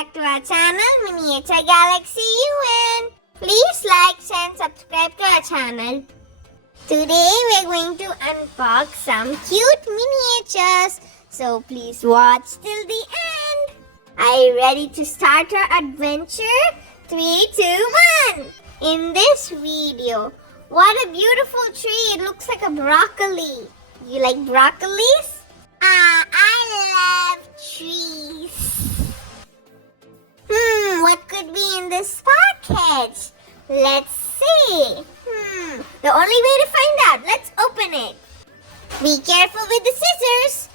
back to our channel, Miniature Galaxy UN. Please like, share and subscribe to our channel. Today we're going to unbox some cute miniatures. So please watch till the end. Are you ready to start our adventure? 3, 2, 1. In this video, what a beautiful tree. It looks like a broccoli. You like broccolis? I love trees. What could be in this package? Let's see. The only way to find out. Let's open it. Be careful with the scissors.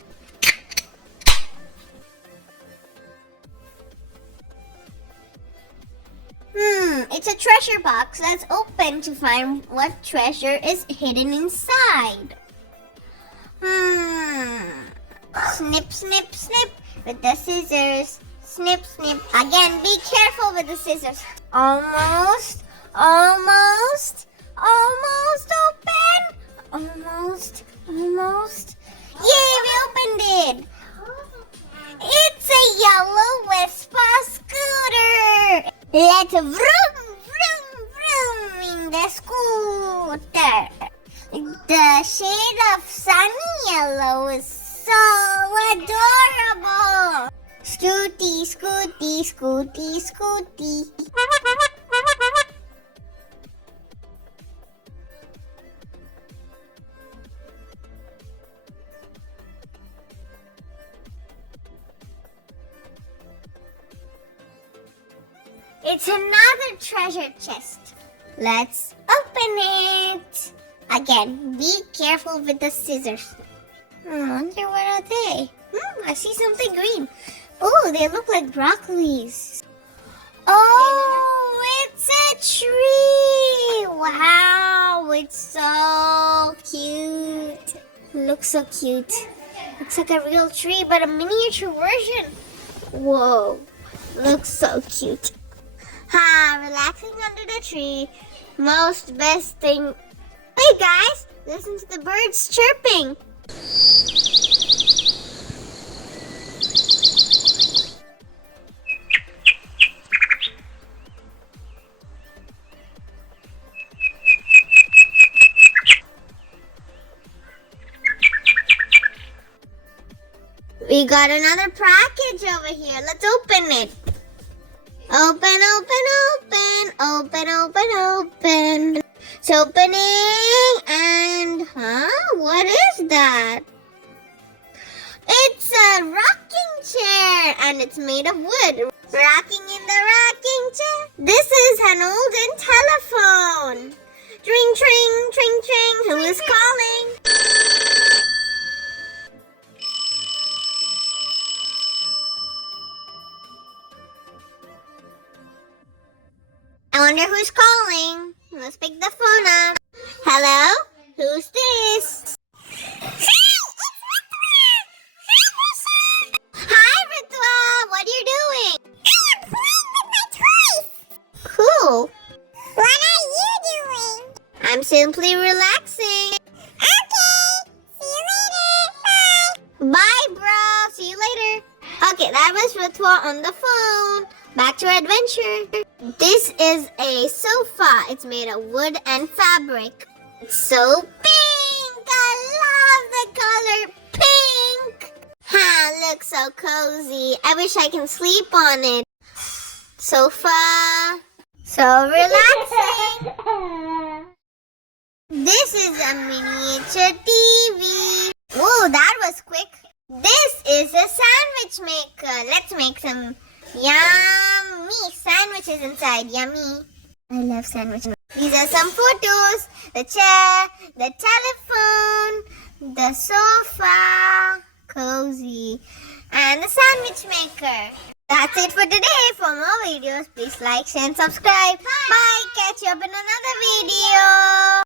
It's a treasure box. Let's open to find what treasure is hidden inside. Snip, snip, snip with the scissors. Snip, snip. Again, be careful with the scissors. Almost open. Almost. Yay, we opened it. It's a yellow Vespa scooter. Let's vroom, vroom, vroom in the scooter. The shade of sunny yellow is so adorable. Scooty, scooty, scooty, scooty. It's another treasure chest. Let's open it. Again, be careful with the scissors. I wonder what are they? I see something green. Oh, they look like broccolis. Oh, it's a tree. Wow, it's so cute. Looks so cute. Looks like a real tree, but a miniature version. Whoa, looks so cute. Relaxing under the tree. Most best thing. Hey guys, listen to the birds chirping. We got another package over here. Let's open it. Open. It's opening and what is that? It's a rocking chair and it's made of wood. Rocking in the rocking chair. This is an olden telephone. Tring, tring, tring, tring. Who is calling? I wonder who's calling. Let's pick the phone up. Hello? Who's this? Hi, Ritwa. What are you doing? I am playing with my toys. Cool. What are you doing? I'm simply relaxing. Okay. See you later. Bye. Bye, bro. See you later. Okay, that was Ritwa on the phone. Back to our adventure. This is a sofa. It's made of wood and fabric. It's so pink. I love the color pink. Looks so cozy. I wish I can sleep on it. Sofa. So relaxing. This is a miniature TV. Whoa, that was quick. This is a sandwich maker. Let's make some yummy sandwiches inside. Yummy. I love sandwiches. These are some photos. The chair, the telephone, the sofa, cozy, and the sandwich maker. That's it for today. For more videos, please like, share, and subscribe. Bye. Catch you up in another video.